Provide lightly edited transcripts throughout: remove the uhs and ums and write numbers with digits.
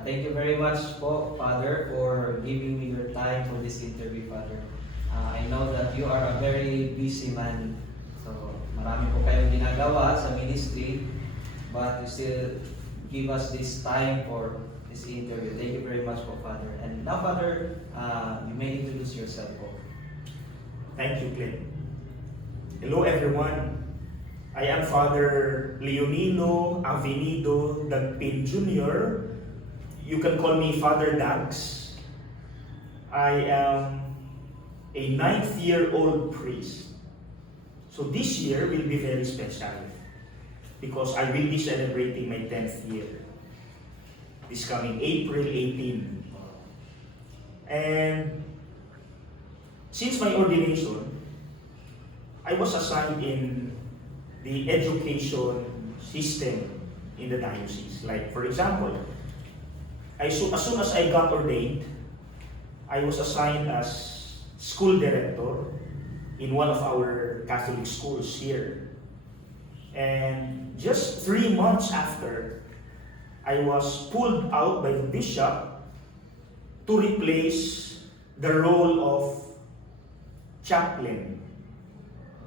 Thank you very much po, Father, for giving me your time for this interview, Father. I know that you are a very busy man. So, marami po kayong ginagawa sa ministry, but you still give us this time for this interview. Thank you very much po, Father. And now, Father, you may introduce yourself po. Thank you, Clint. Hello, everyone. I am Father Leonino Avenido Dagpin Jr. You can call me Father Dags. I am a 9th-year-old priest. So this year will be very special because I will be celebrating my 10th year this coming April 18. And since my ordination, I was assigned in the education system in the diocese. Like, for example, as soon as I got ordained, I was assigned as school director in one of our Catholic schools here. And just 3 months after, I was pulled out by the bishop to replace the role of chaplain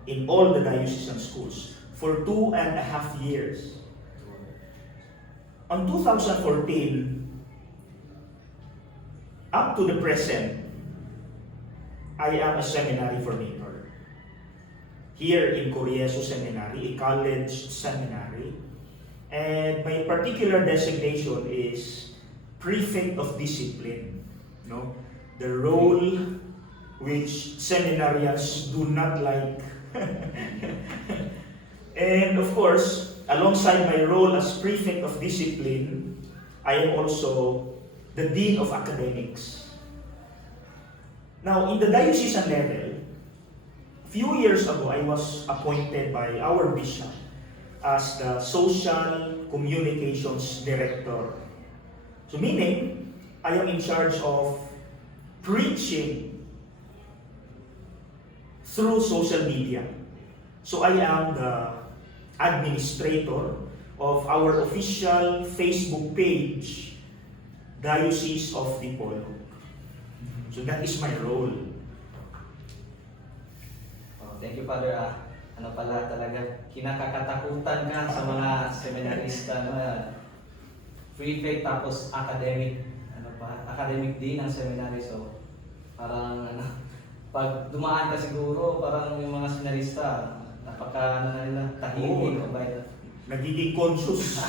in all the diocesan schools for 2.5 years. On 2014, up to the present, I am a seminary formator. Here in Coriezo Seminary, a college seminary. And my particular designation is Prefect of Discipline. No? The role which seminarians do not like. And of course, alongside my role as Prefect of Discipline, I am also the Dean of Academics. Now, in the diocesan level, a few years ago, I was appointed by our bishop as the Social Communications Director. So meaning, I am in charge of preaching through social media. So I am the administrator of our official Facebook page, Diocese of Dipolog. So that is my role. Oh, thank you, Father. Ano pala talaga, kinakakatakutan ka sa mga seminarista na prefect tapos academic, academic din ng seminary. So, parang pag dumaan ka siguro, parang yung mga seminarista, tahimik o ba? Nagiging conscious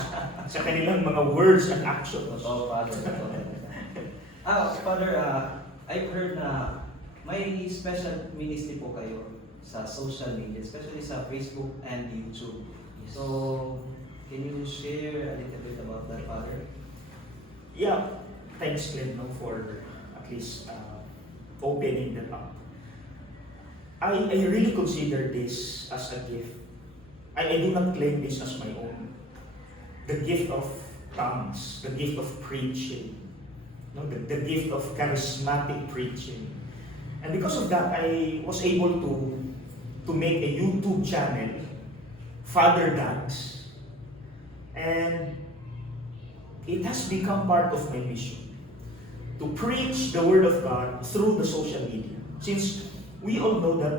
sa kanilang mga words and actions. Totoo, Father. Father, I've heard na may special ministry po kayo sa social media, especially sa Facebook and YouTube. So, can you share a little bit about that, Father? Yeah, thanks, Clint, for at least opening that up. I really consider this as a gift. I do not claim this as my own. The gift of tongues, the gift of preaching, the gift of charismatic preaching. And because of that, I was able to make a YouTube channel, Father Dags, and it has become part of my mission to preach the Word of God through the social media. Since we all know that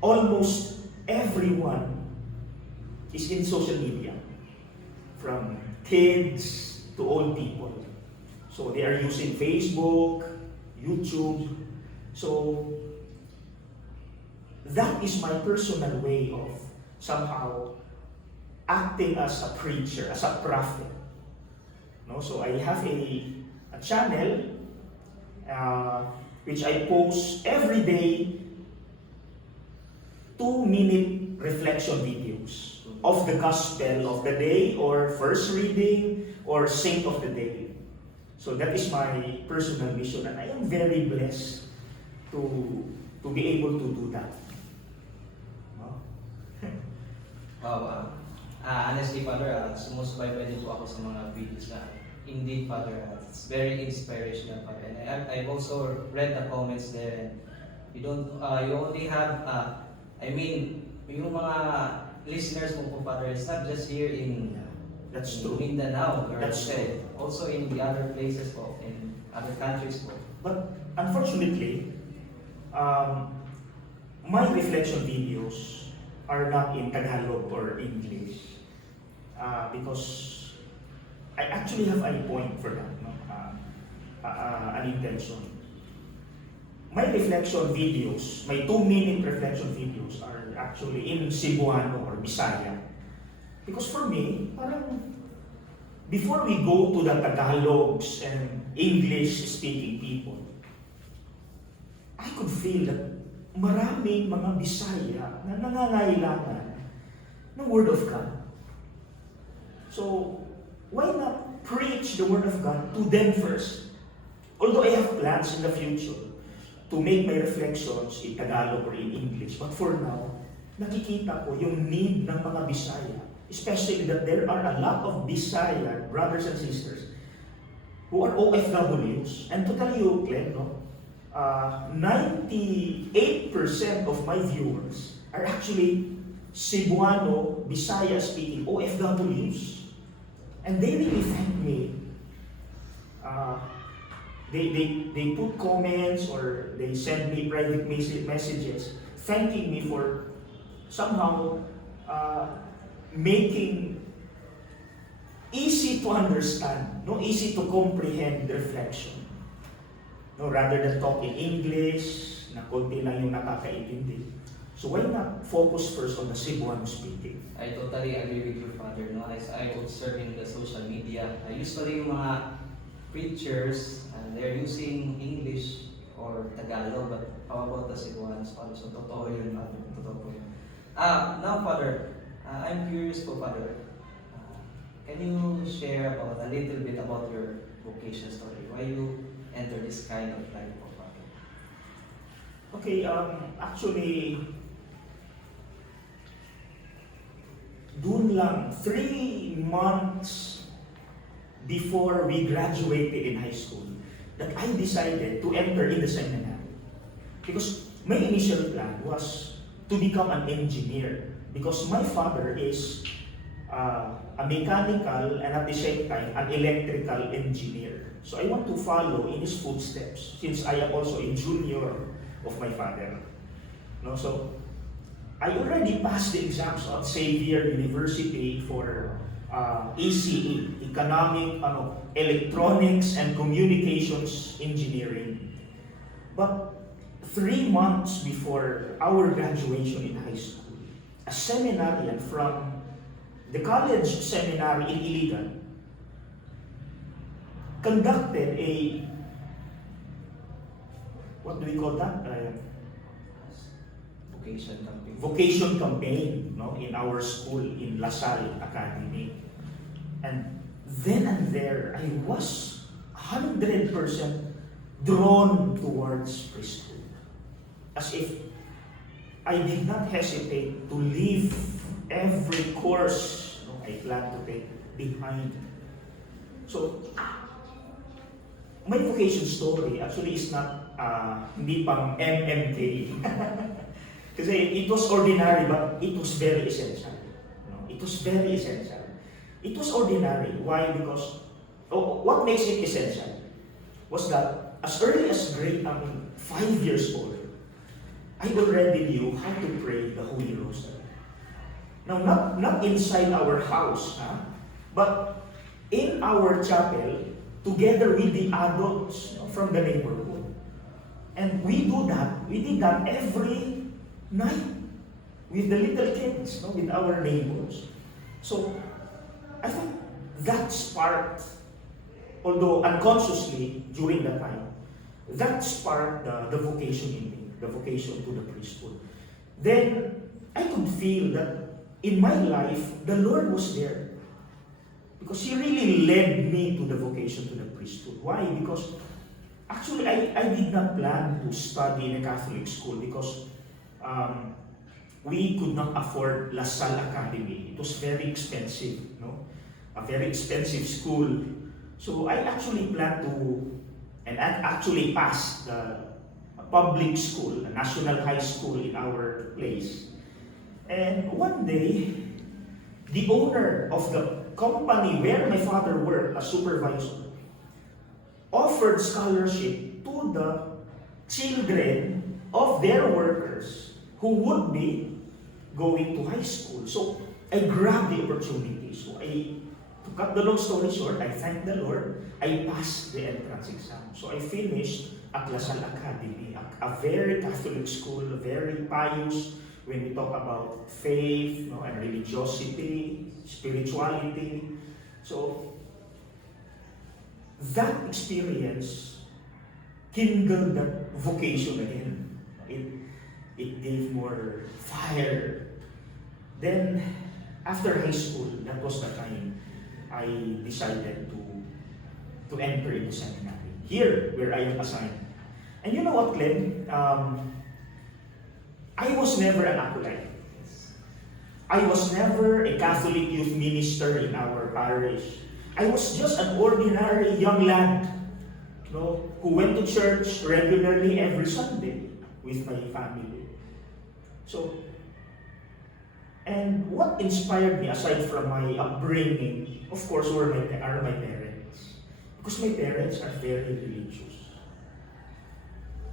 almost everyone is in social media, from kids to old people. So they are using Facebook, YouTube. So that is my personal way of somehow acting as a preacher, as a prophet. No? So I have a channel which I post every day 2-minute reflection videos of the gospel of the day, or first reading, or saint of the day. So that is my personal mission, and I am very blessed to be able to do that. No? Wow. Honestly, Father, sumusubaybay din po ako sa mga videos na indeed, Father, it's very inspirational, Father. And I've also read the comments there, and you only have, yung mga listeners mo po, Father, it's not just here in That's in true. Mindanao, That's true. also in the other places po, in other countries po. But unfortunately, my reflection videos are not in Tagalog or English because I actually have a point for that, no? An intention. My reflection videos, my 2-minute reflection videos are actually in Cebuano or Bisaya. Because for me, parang before we go to the Tagalogs and English-speaking people, I could feel that maraming mga Bisaya na nangangailangan ng Word of God. So, why not preach the Word of God to them first? Although I have plans in the future to make my reflections in Tagalog or in English, but for now, nakikita ko yung need ng mga Bisaya, especially that there are a lot of Bisaya brothers and sisters who are OFWs. And to tell you, Clem, no, 98% of my viewers are actually Cebuano, Bisaya-speaking OFWs. And they really thank me. They put comments or they send me private messages thanking me for somehow making easy to understand, no, easy to comprehend the reflection. No, rather than talk in English, na konti lang yung nakakaintindi. So why not focus first on the Cebuano speaking? I totally agree with you, Father. No, as I observe in the social media, usually yung mga preachers, they're using English or Tagalog, but how about the Cebuanos also? Totoo yun, Father. Totoo po yun. Now, Father, I'm curious po, Father. Can you share about a little bit about your vocation story? Why you enter this kind of life, po, Father? Okay, actually, dun lang, 3 months before we graduated in high school, that I decided to enter in the seminary. Because my initial plan was to become an engineer. Because my father is a mechanical and at the same time an electrical engineer. So I want to follow in his footsteps since I am also a junior of my father. No, so I already passed the exams at Xavier University for ECE, Economic, Electronics and Communications Engineering. But 3 months before our graduation in high school, a seminarian from the college seminary in Iligan conducted a, what do we call that? Vocation campaign, no, in our school in La Salle Academy. And then and there, I was 100% drawn towards priesthood. As if I did not hesitate to leave every course, no, I planned to take behind. So, my vocation story actually is not, hindi pang MMK. Kasi it was ordinary, but it was very essential. No? It was very essential. It was ordinary. Why? Because what makes it essential was that as early as 5 years old, I already knew how to pray the Holy Rosary. Now, not inside our house, but in our chapel, together with the adults, from the neighborhood. And we did that every night with the little kids, with our neighbors. So, I think that sparked, although unconsciously during that time, that sparked the vocation in me, the vocation to the priesthood. Then, I could feel that in my life, the Lord was there. Because He really led me to the vocation to the priesthood. Why? Because actually, I did not plan to study in a Catholic school because we could not afford La Salle Academy. It was very expensive, no? A very expensive school. So I actually planned to, and I actually passed a public school, a national high school in our place. And one day, the owner of the company where my father worked as supervisor offered scholarship to the children of their workers who would be going to high school. So I grabbed the opportunity. So to cut the long story short, I thank the Lord. I passed the entrance exam. So I finished at La Salle Academy, a very Catholic school, very pious when we talk about faith, and religiosity, spirituality. So that experience kindled that vocation again. It gave more fire. Then, after high school, that was the time I decided to enter into seminary. Here, where I am assigned. And you know what, Glenn? I was never an acolyte. I was never a Catholic youth minister in our parish. I was just an ordinary young lad, who went to church regularly every Sunday with my family. So, and what inspired me, aside from my upbringing, of course, are my parents. Because my parents are very religious.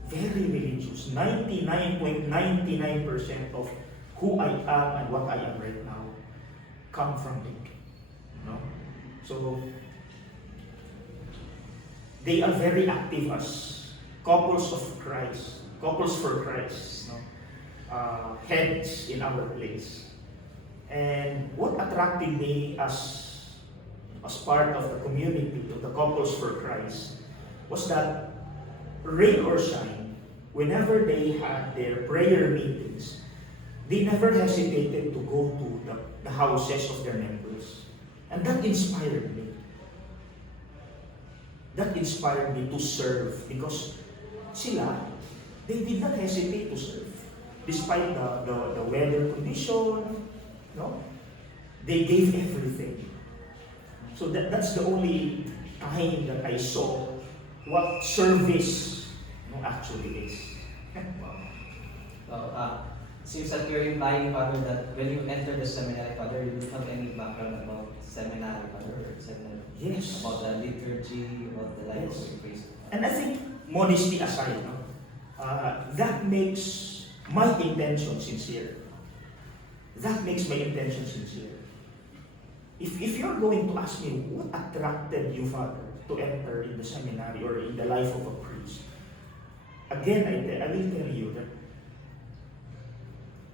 Very religious. 99.99% of who I am and what I am right now come from them. So, they are very active as couples for Christ, heads in our place. And what attracted me as part of the community of the couples for Christ was that rain or shine, whenever they had their prayer meetings, they never hesitated to go to the houses of their members. And that inspired me. That inspired me to serve because they did not hesitate to serve. Despite the weather condition, they gave everything. So that's the only time that I saw what service actually is. So, seems that you're implying, Father, that when you enter the seminary, Father, you don't have any background about seminary, Father, or seminary. Yes. About the liturgy, about the life of the priest. And I think, modesty aside, that makes my intention sincere. That makes my intention sincere. If you're going to ask me, what attracted you, Father, to enter in the seminary or in the life of a priest? Again, I will tell you that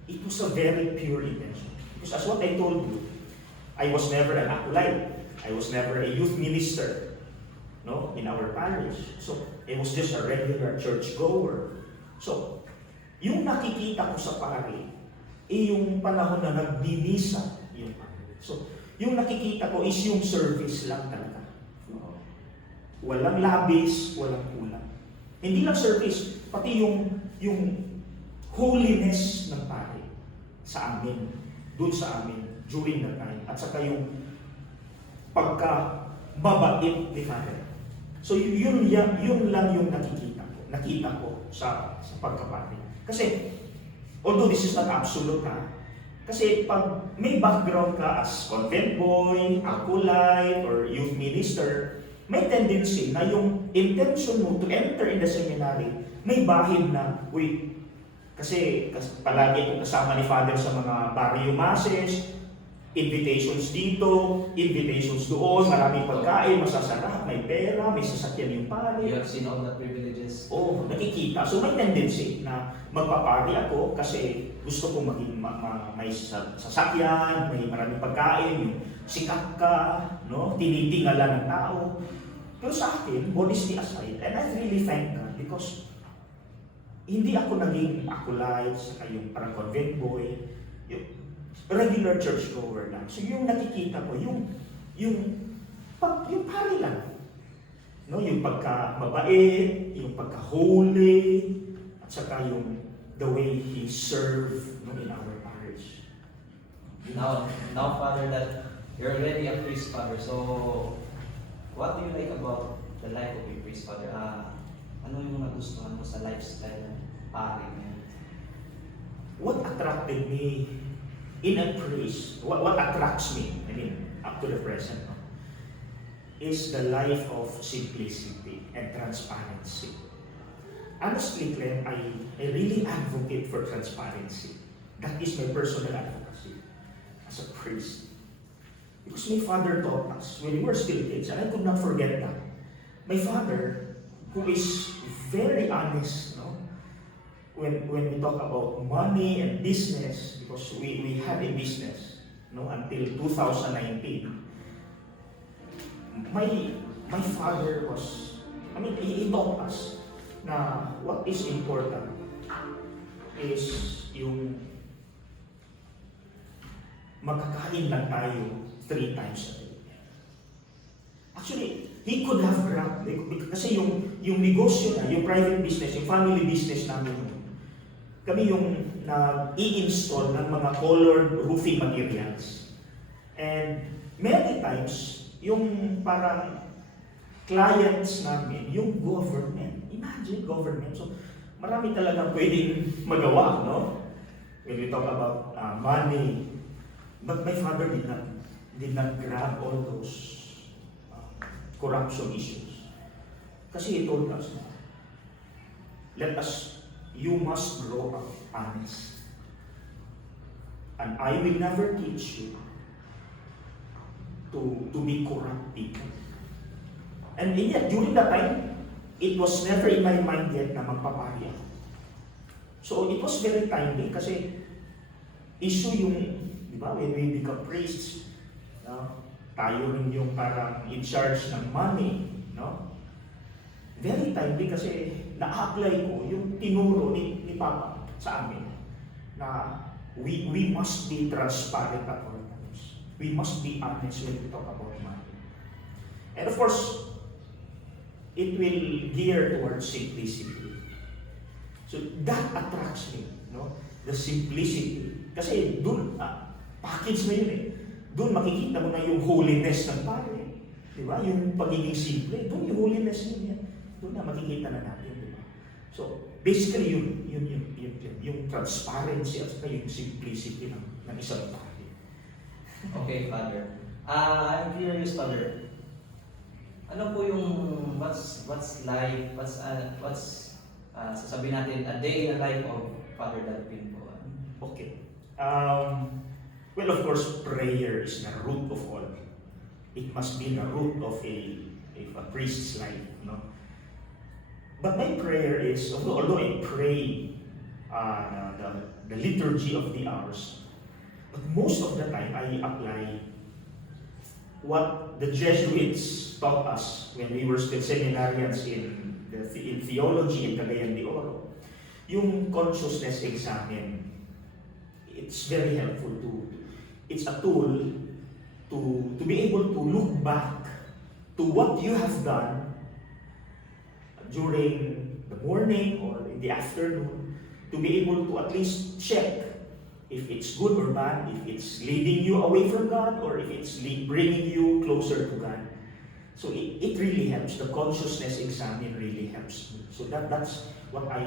it was a very pure intention. Because as what I told you, I was never an acolyte. I was never a youth minister, in our parish. So, I was just a regular churchgoer. So, yung nakikita ko sa pari, yung panahon na nagbibisa yung pari. So, yung nakikita ko is yung service lang talaga. Walang labis, walang kulang. Hindi lang service, pati yung holiness ng pari sa amin, dun sa amin, during that time, at saka yung pagka-babait ni Father. So yun lang yung nakita ko sa pagkapari. Kasi, although this is not absolute kasi pag may background ka as convent boy, acolyte, or youth minister, may tendency na yung intention mo to enter in the seminary, may bahid na, kasi palagi akong kasama ni Father sa mga barrio masses, invitations dito, invitations doon, maraming pagkain, masasarap, may pera, may sasakyan yung pari. You have seen all the privileges. Nakikita. So may tendency na magpapari ako kasi gusto ko maging may sasakyan, may maraming pagkain, yung sikat ka, tinitingala ng tao. Pero sa akin, modesty aside, and I really thank God because hindi ako naging acolyte, saka yung parang convent boy, yung regular churchgoer lang. So yung nakikita ko, yung pari lang. Yung pagka-mabait, yung pagka-holy, at saka yung the way he served in our parish. Now, Father, that you're already a priest, Father, so what do you like about the life of a priest, Father? Ano yung nagustuhan mo sa lifestyle ng pari niya? What attracted me in a priest? What attracts me? up to the present, no, is the life of simplicity and transparency. Honestly, Clem, I really advocate for transparency. That is my personal advocacy as a priest. Because my father taught us when we were still kids, and I could not forget that. My father, who is very honest, no? When we talk about money and business, because we had a business, no, until 2019. My father was, he taught us na what is important is yung magkakain lang tayo 3 times a day. Actually, he could have grabbed, kasi yung negosyo na, yung private business, yung family business namin, kami yung nag-i-install ng mga colored roofing materials. And many times, yung parang clients namin, yung government. Imagine government. So, marami talagang pwedeng magawa, no? When we talk about money. But my father did not grab all those corruption issues. Kasi he told us, you must grow up honest. And I will never teach you to be corrupt people. And yet, during that time, it was never in my mind yet na magpapari ako. So, it was very timely kasi issue yung, di ba, when we become priests, tayo rin yung parang in charge ng money, no? Very timely kasi na-apply ko yung tinuro ni Papa sa amin na we must be transparent at all times. We must be honest when we talk about money. And of course, it will gear towards simplicity. So that attracts me, no? The simplicity. Kasi dun, package na yun eh. Dun makikita mo na yung holiness ng pare. Di ba? Yung pagiging simple. Dun yung holiness yun yan. Dun na makikita na natin. Di ba? So, basically yung transparency at yung simplicity ng isang pare. Okay, Father. I'm curious, Father. Ano po yung what's life, sasabihin natin, a day in the life of Father Dalpin po? Okay. Well, of course, prayer is the root of all. It must be the root of a priest's life, no? But my prayer is, although I pray the liturgy of the hours, but most of the time I apply what the Jesuits taught us when we were still seminarians in theology in Cagayan de Oro. Yung consciousness examine, it's very helpful it's a tool to be able to look back to what you have done during the morning or in the afternoon, to be able to at least check if it's good or bad, if it's leading you away from God or if it's bringing you closer to God. So it really helps. The consciousness examine really helps me. So that's what I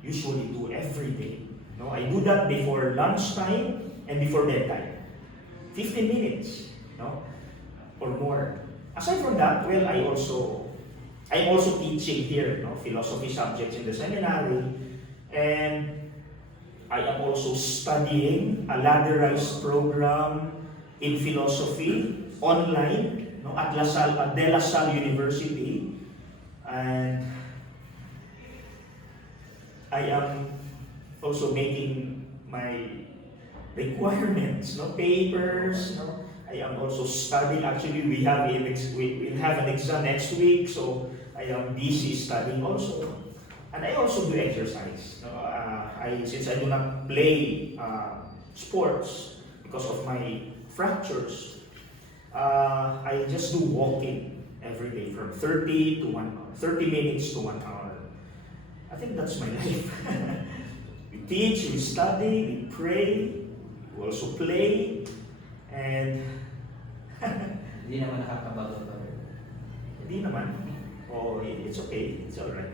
usually do every day. No, I do that before lunchtime and before bedtime. 15 minutes, no, or more. Aside from that, well, I'm also teaching here, no, philosophy subjects in the seminary, and I am also studying a ladderized program in philosophy online, no, at De La Salle University, and I am also making my requirements, no, papers, no. I am also studying. Actually, we'll have an exam next week, so I am busy studying also. And I also do exercise. Since I do not play sports because of my fractures, I just do walking every day from 30 to 1 hour, 30 minutes to 1 hour. I think that's my life. We teach, we study, we pray, we also play, and Hindi naman nakakabagot, Father. hindi naman. Oh, it's okay. It's alright.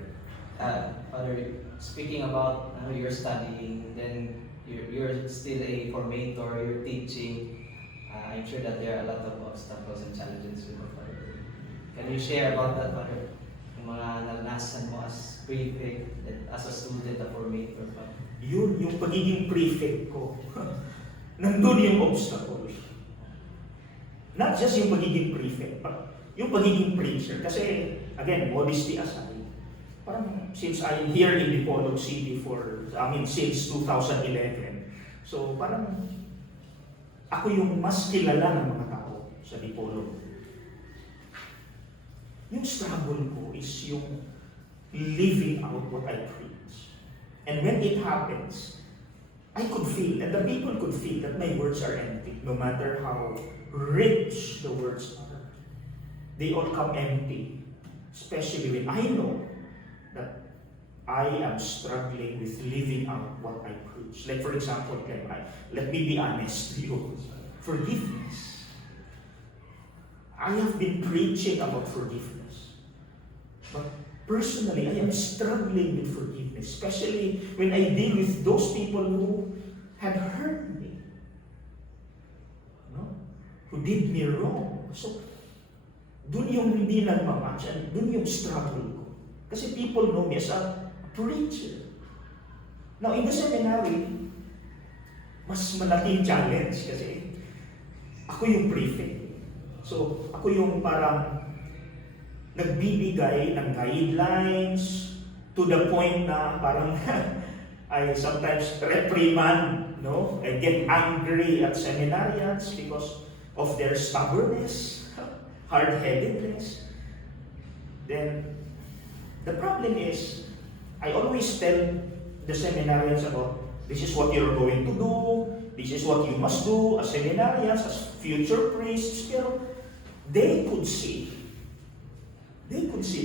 Father, speaking about you're studying, then you're still a formator, you're teaching. I'm sure that there are a lot of obstacles and challenges with the Father. Can you share about that, Father? Yung mga naranasan mo as prefect, as a student, a formator, Father? Yun, yung pagiging prefect ko. Nandun yung obstacle. Not just yung pagiging prefect, but yung pagiging preacher. Kasi, again, modesty aside, parang since I'm here in Dipolog City since 2011, so parang ako yung mas kilala ng mga tao sa Dipolog. Yung struggle ko is yung living out what I preach. And when it happens, I could feel, and the people could feel that my words are empty, no matter how rich the words are. They all come empty, especially when I know that I am struggling with living out what I preach. Like for example, let me be honest to you. Forgiveness. I have been preaching about forgiveness. But personally, I am struggling with forgiveness, especially when I deal with those people who had hurt me, who did me wrong. So, dun yung hindi nagmamatch, and dun yung struggle ko. Kasi people know me as a preacher. Now, in the seminary, mas malaking challenge kasi ako yung prefect. So, ako yung parang nagbibigay ng guidelines to the point na parang I sometimes reprimand, I get angry at seminarians because of their stubbornness, hard-headedness. Then, the problem is, I always tell the seminarians about, this is what you're going to do, this is what you must do as seminarians, as future priests. Pero they could see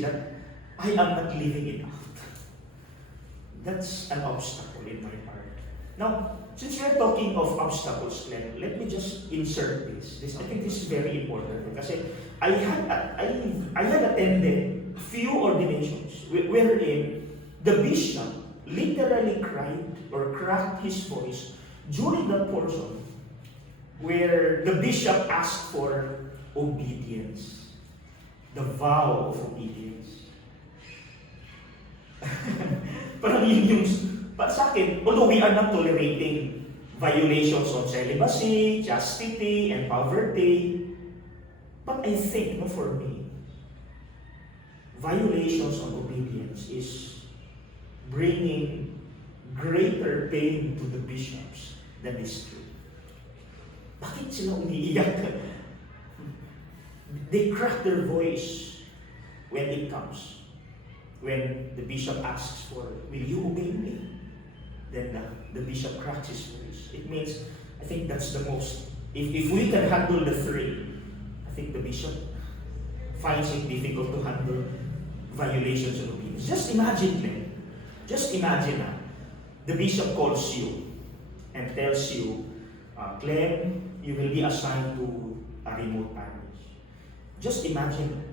that I am not living it out. That's an obstacle in my heart. Now, since we're talking of obstacles, Glenn, let me just insert this. I think this is very important because I had attended a few ordinations wherein the bishop literally cried or cracked his voice during that portion where the bishop asked for obedience, the vow of obedience. Parang yun yung, but sa akin, although we are not tolerating violations on celibacy, chastity, and poverty, but I think, for me, violations on obedience is bringing greater pain to the bishops than is true. Bakit sila umiiyak? They crack their voice when it comes. When the bishop asks for, will you obey me? Then the bishop cracks his voice. It means, I think that's the most, if we can handle the three, I think the bishop finds it difficult to handle violations of obedience. Just imagine, Glenn. Just imagine the bishop calls you and tells you, Clem, you will be assigned to a remote parish. Just imagine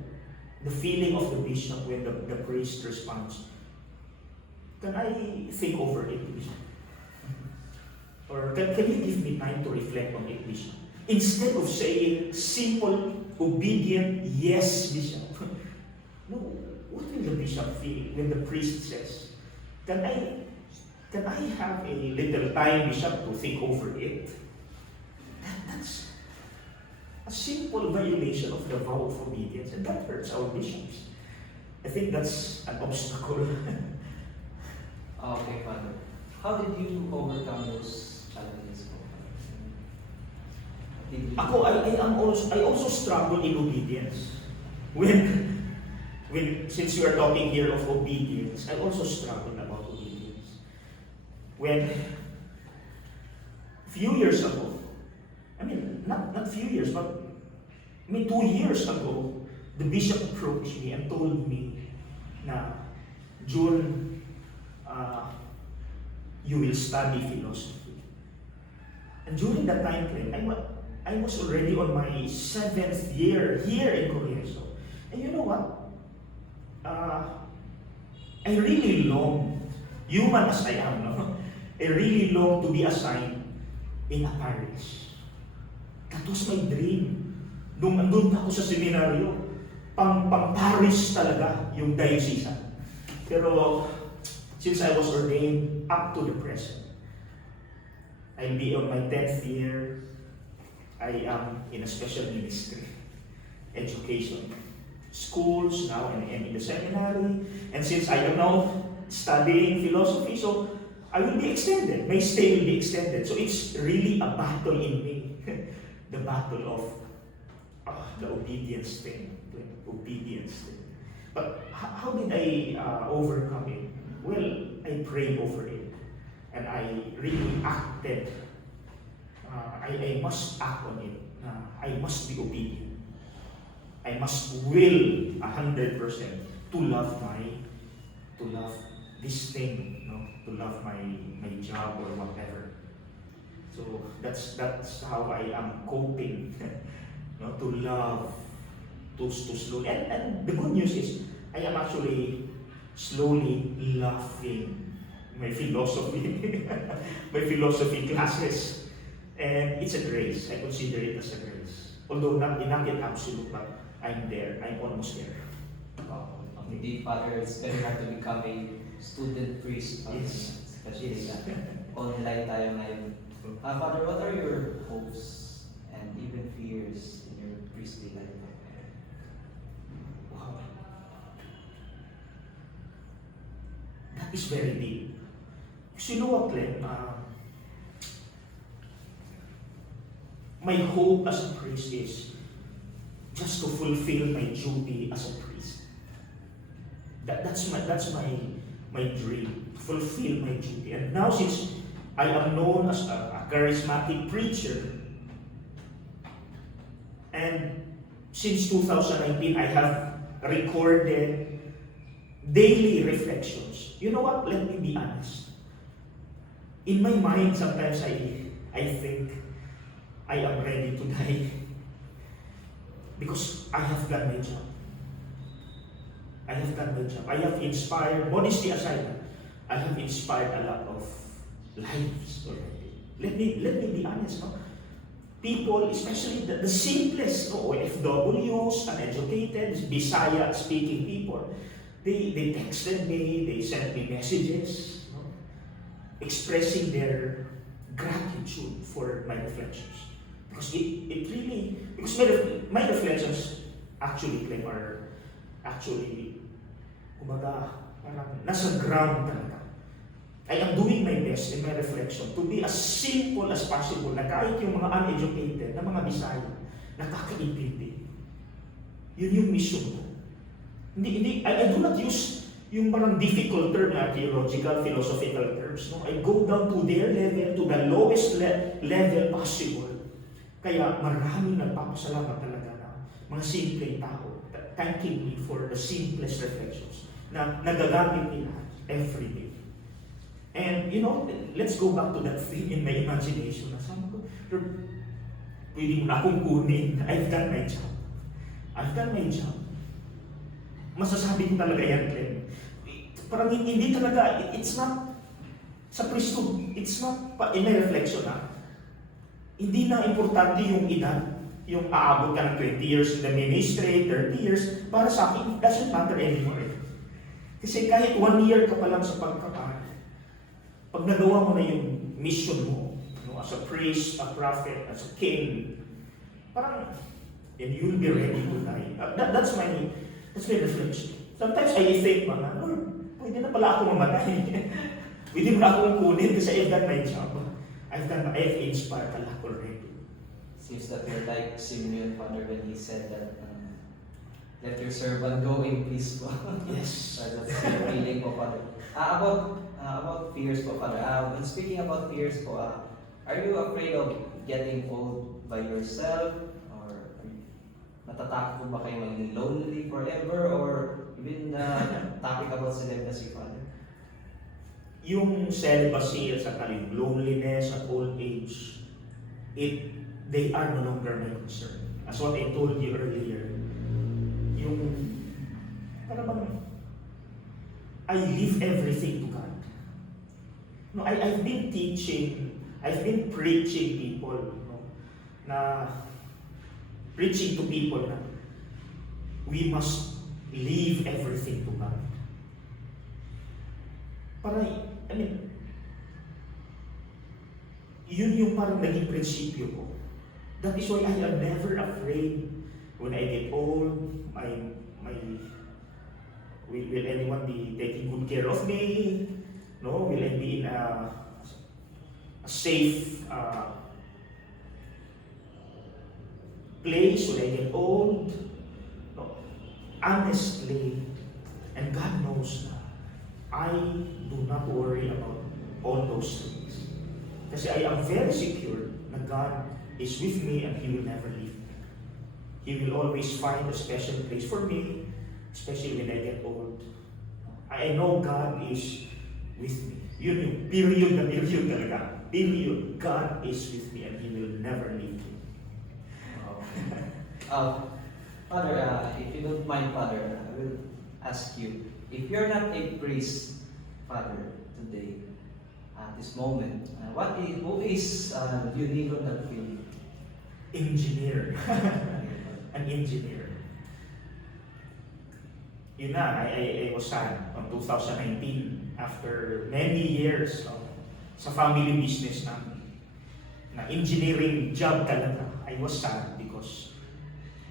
the feeling of the bishop when the priest responds, can I think over it, Bishop? Or can you give me time to reflect on it, Bishop? Instead of saying simple, obedient, yes, Bishop. No, what will the bishop feel when the priest says, can I have a little time, Bishop, to think over it? That's a simple violation of the vow of obedience, and that hurts our bishops. I think that's an obstacle. Okay, Father. How did you overcome those challenges? I also struggle in obedience. Since you are talking here of obedience, I also struggle about obedience. When few years ago, not few years, but 2 years ago, the bishop approached me and told me na, June, you will study philosophy. And during that time frame, I was already on my 7th year here in Congreso. And you know what? I really long, human as I am, I really long to be assigned in a parish. That was my dream. Nung andun pa ako sa seminaryo, pang Paris talaga yung diocese. Pero since I was ordained up to the present, I'll be on my 10th year. I am in a special ministry, education, schools. Now I am in the seminary, and since I am now studying philosophy, so I will be extended. My stay will be extended. So it's really a battle in me, the battle of the obedience thing. But how did I overcome it? Well, I prayed over it, and I really acted. I must act on it. I must be obedient. I must will 100% to love this thing, to love my job or whatever. So that's how I am coping, to love, to slowly. And the good news is I am actually slowly loving my philosophy, my philosophy classes. And it's a grace. I consider it as a grace. Although not yet absolute, but I'm there. I'm almost there. Indeed, Father, it's very hard to become a student priest. Yes. Especially online tayo ngayon. Father, what are your hopes and even fears in your priestly life? Wow. That is very deep. Because you know what, Glenn? My hope as a priest is just to fulfill my duty as a priest. That's my dream, to fulfill my duty. And now since I am known as a charismatic preacher, and since 2019 I have recorded daily reflections. You know what? Let me be honest. In my mind, sometimes I think I am ready to die because I have done my job. I have inspired, modesty aside, I have inspired a lot of lives already. Let me be honest, no? People, especially the simplest OFWs, uneducated, Bisaya speaking people, they texted me, they sent me messages, expressing their gratitude for my reflections. Because it really, because my reflections actually are actually, kumbaga, parang nasa ground talaga. I am doing my best in my reflection to be as simple as possible na kahit yung mga uneducated na mga Bisaya nakakaintindi. Yun yung mission ko. I do not use yung parang difficult term na theological, philosophical terms. No? I go down to their level, to the lowest level possible. Kaya maraming nagpapasalamat talaga na mga simpleng tao thanking me for the simplest reflections na nagagamit nila every day. And let's go back to that thing in my imagination. Sabi ko, pwede mo na akong kunin. I've done my job. Masasabi ko talaga yan, Glenn. Parang hindi talaga, it's not, sa priesthood, it's not, in my reflection hindi na importante yung edad, yung aabot ka ng 20 years in the ministry, 30 years, para sa akin, it doesn't matter anymore. Kasi kahit 1 year ka pa lang sa pagkakal, pag nagawa mo na yung mission mo, as a priest, a prophet, as a king, parang, and you'll be ready to die. That's my reflection. Sometimes I think, Lord, pwede na pala ako mamatay. Pwede mo na akong kunin kasi I've done my job. I've inspired a lot already. Seems that you're like Simeon, Father, when he said that, let your servant go in peace po. Yes. That's the feeling po, Father. About fears po, Father. When speaking about fears po, are you afraid of getting old by yourself? Or natatakot po ba kayo maging lonely forever? Or even topic about celibacy, Father? Yung celibacy at saka yung loneliness at old age, they are no longer my concern. As what I told you earlier, yung parang I leave everything to God. No, I've been teaching, I've been preaching people na preaching to people na we must leave everything to God. Parang, yun yung parang naging prinsipyo ko. That is why I am never afraid when I get old, will anyone be taking good care of me? No? Will I be in a safe place when I get old? No. Honestly, and God knows na, I do not worry about all those things. Kasi I am very secure na God is with me and He will never leave me. He will always find a special place for me, especially when I get old. I know God is with me. Yun yung period na period talaga. Period. God is with me and He will never leave me. Father, if you don't mind, Father, I will ask you, if you're not a priest, Father, today, at this moment, who is Dionigo that field? Engineer. An engineer. Yun na, I was sad on 2019 after many years sa family business namin. Na engineering job talaga. I was sad because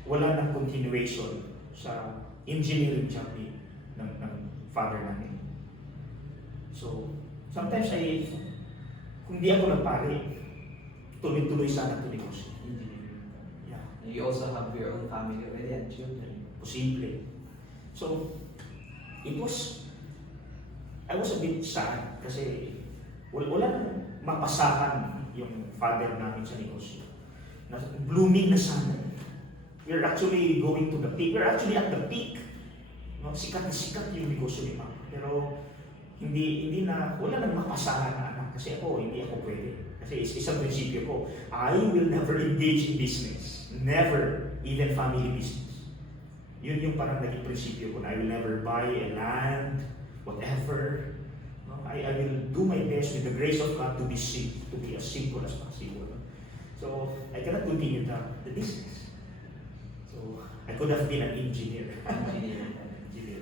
wala nang continuation sa engineering job ng father namin. So, sometimes kung di ako nagpare, tuloy-tuloy sana ito negosyo. Yeah. You also have your own family already and children. Posible. So, I was a bit sad kasi wala nang mapasahan yung father namin sa negosyo. Blooming na sana. We're actually going to the peak. We're actually at the peak. No, sikat na sikat yung negosyo ni Mama. Pero wala nang mapasahan na anak. Kasi hindi ako pwede. Kasi isang prinsipyo ko, I will never engage in business. Never. Even family business. Yun yung parang naging prinsipyo ko na I will never buy a land, whatever. No? I will do my best with the grace of God to be as simple as possible. So, I cannot continue the business. So, I could have been an engineer. Engineer.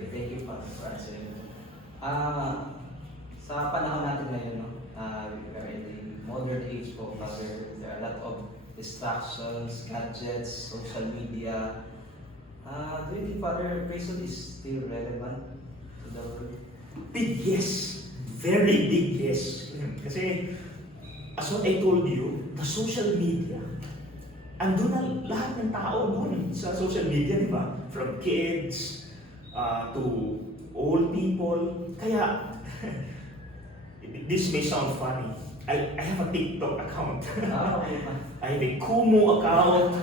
Thank you, Father, for answering. Sa panahon natin ngayon, we are in the modern age po, Father. There are a lot of distractions, gadgets, social media. Do you think, Father, priesthood is still relevant to the world? Big yes. Very big yes. Kasi, as what I told you, the social media, andun na lahat ng tao dun sa social media, di ba? From kids to old people. Kaya, this may sound funny. I have a TikTok account. I have a Kumu account,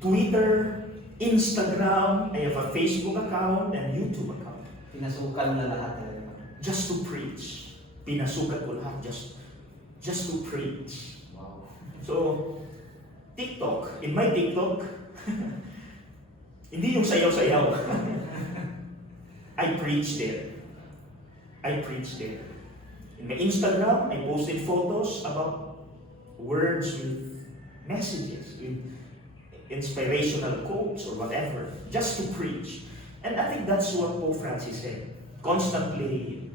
Twitter, Instagram, I have a Facebook account, and YouTube account. Pinasukan na lahat talaga. Just to preach. Pinasukat ko lahat just to preach. Wow. So, TikTok, in my TikTok, hindi yung sayaw-sayaw. I preach there. In my Instagram, I posted photos about words with messages, with inspirational quotes or whatever, just to preach. And I think that's what Pope Francis said. Constantly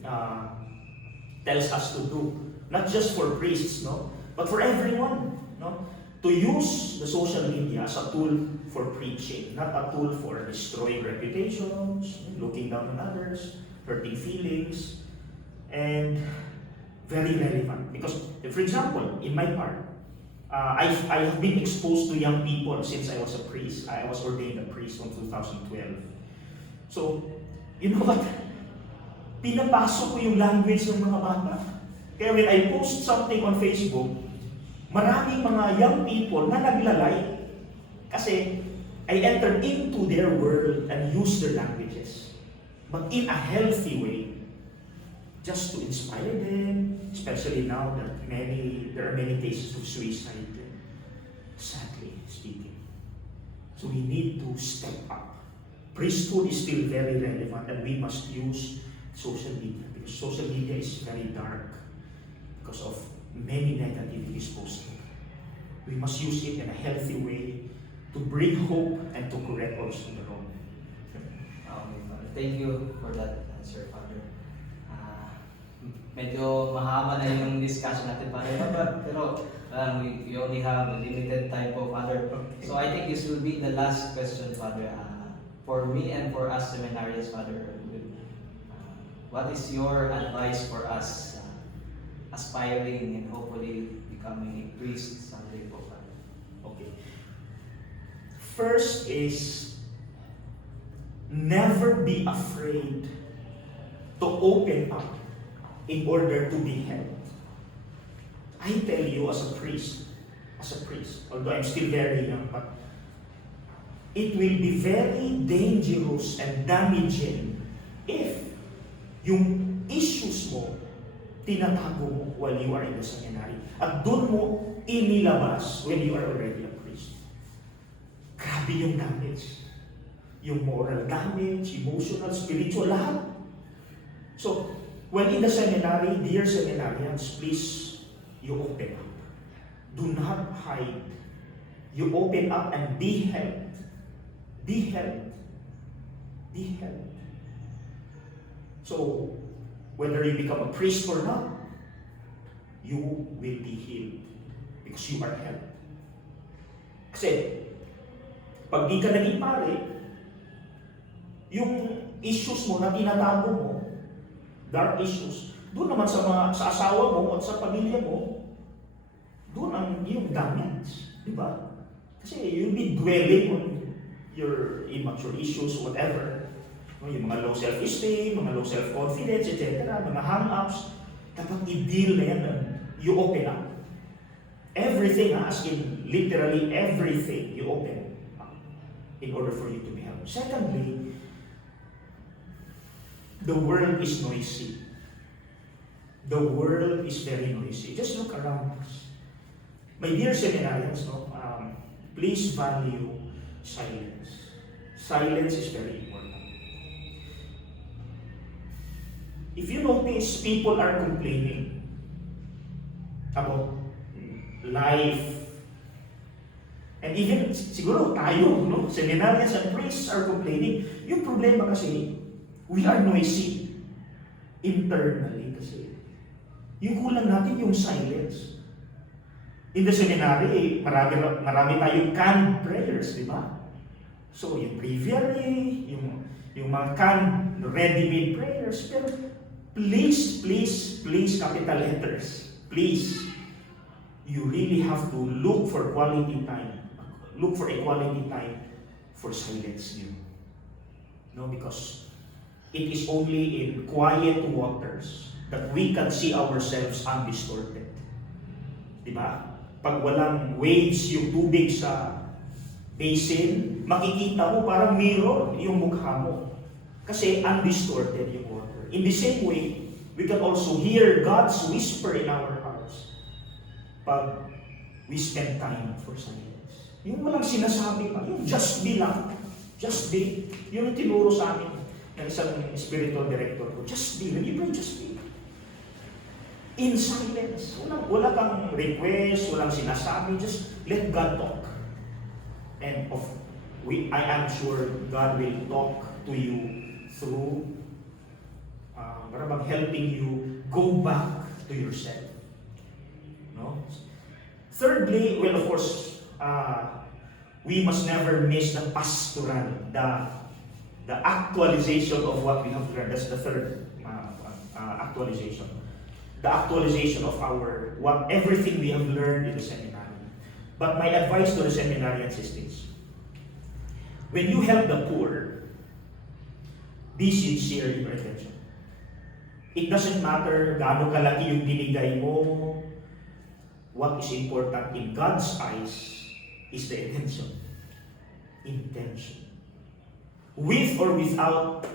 tells us to do, not just for priests, no, but for everyone, no, to use the social media as a tool for preaching, not a tool for destroying reputations, looking down on others, hurting feelings, and very relevant. Because, for example, in my part, I have been exposed to young people since I was a priest. I was ordained a priest in 2012. So, you know what? Pinapasok ko yung language ng mga bata. Kaya when I post something on Facebook, maraming mga young people na naglalike kasi I entered into their world and used their languages. But in a healthy way, just to inspire them, especially now that there are many cases of suicide, sadly speaking. So we need to step up. Priesthood is still very relevant and we must use social media because social media is very dark because of many negativities posted. we must use it in a healthy way to bring hope and to correct also the wrong. Okay, Father. Thank you for that answer, Father. Medyo mahaba na yung discussion natin, Father. Pero we only have a limited time po, Father. So I think this will be the last question, Father. For me and for us seminarians, Father, what is your advice for us aspiring and hopefully becoming a priest someday po, Father? Okay. First is never be afraid to open up in order to be helped. I tell you as a priest, although I'm still very young, but it will be very dangerous and damaging if yung issues mo, tinatago mo while you are in the seminary. At doon mo inilabas when you are already a priest. Grabe yung damage. Yung moral damage, emotional, spiritual, lahat. So, when in the seminary, dear seminarians, please, you open up. Do not hide. You open up and be helped. Be helped. Be helped. So, whether you become a priest or not, you will be healed because you are helped. Kasi, pag di ka naging pare, yung issues mo na tinatago mo, dark issues, doon naman sa asawa mo at sa pamilya mo, doon ang yung damage. Di ba? Kasi you'll be dwelling on your immature issues, whatever. Yung mga low self-esteem, mga low self-confidence, etc., mga hang-ups, dapat i-deal na yan. You open up. Everything, as in literally everything, you open up in order for you to be helped. Secondly, the world is noisy. The world is very noisy. Just look around us. My dear seminarians, please value silence. Silence is very important. If you notice, people are complaining about life. And even, siguro tayo, no? Seminarians and priests are complaining. Yung problema kasi, we are noisy internally kasi. Yung kulang natin yung silence. In the seminary, marami tayong canned prayers, di ba? So, yung breviary, yung mga canned, ready-made prayers, pero please, capital letters, please, you really have to look for quality time. Look for a quality time for silence you. No, because it is only in quiet waters that we can see ourselves undistorted. Diba? Pag walang waves yung tubig sa basin, makikita mo parang mirror yung mukha mo. Kasi undistorted yung water. In the same way, we can also hear God's whisper in our hearts pag we spend time for silence. Yung walang sinasabi pa, yung just be lang. Just be. Yun ang tinuro sa amin ng isang spiritual director ko. Just be. When you pray, just be. In silence. Wala kang request, walang sinasabi. Just let God talk. And I am sure God will talk to you through parang helping you go back to yourself. No? Thirdly, well, of course, we must never miss the pastoral, the actualization of what we have learned. That's the third actualization. The actualization of everything we have learned in the seminary. But my advice to the seminarians is this. When you help the poor, be sincere in your intention. It doesn't matter gaano kalaki yung binigay mo. What is important in God's eyes is the intention. Intention. With or without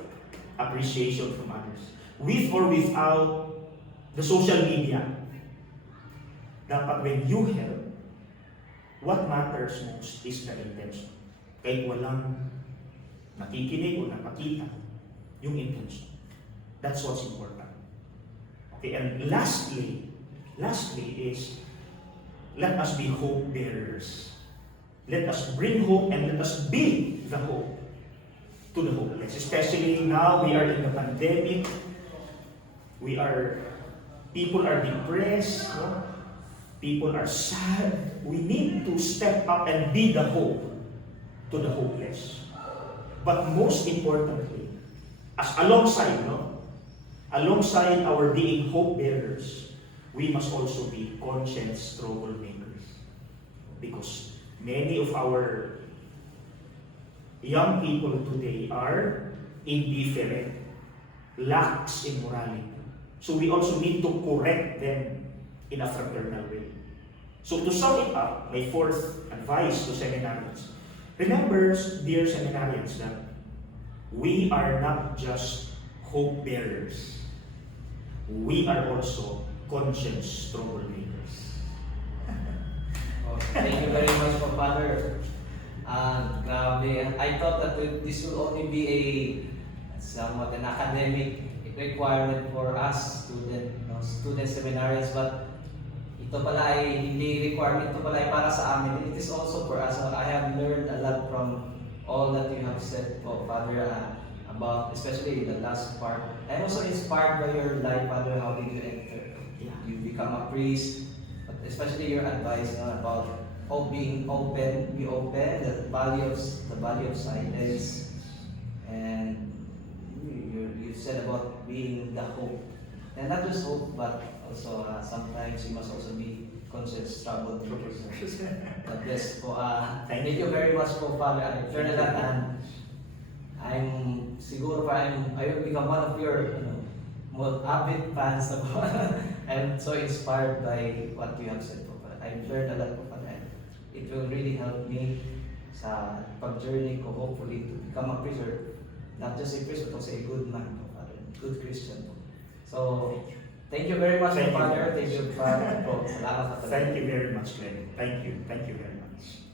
appreciation from others. With or without the social media. Dapat when you help, what matters most is the intention. Kahit walang nakikinig o nakakita, yung intention. That's what's important. Okay, and lastly is let us be hope bearers. Let us bring hope and let us be the hope to the hopeless. Especially now we are in the pandemic. People are depressed. No? People are sad. We need to step up and be the hope to the hopeless. But most importantly, alongside our being hope bearers, we must also be conscience troublemakers. Because many of our young people today are indifferent, lax in morality. So we also need to correct them in a fraternal way. So to sum it up, my fourth advice to seminarians, remember, dear seminarians, that we are not just hope bearers. We are also conscience troublemakers. Oh, thank you very much for Father. Grabe. I thought that this will only be somewhat an academic requirement for us student seminarians, but ito pala ay hindi requirement, ito pala ay para sa amin. It is also for us. I have learned a lot from all that you have said, Father, about especially the last part. I'm also inspired by your life, Father. How did you enter? You become a priest, but especially your advice about being open, be open, the value of silence, and you said about being the hope, and not just hope, but also sometimes you must also be conscious troubled. God bless po. Thank you very much po, Father. I learned a lot, and I'm siguro I will become one of your more avid fans. I'm so inspired by what you have said po. I've learned a lot po, Father. It will really help me sa pag-journey ko, hopefully, to become a priest, not just a priest, but also a good man po, Father, good Christian po. So, thank you very much, Father. Thank you, Father. Salamat po. Thank you very much, Glenn. Thank you very much.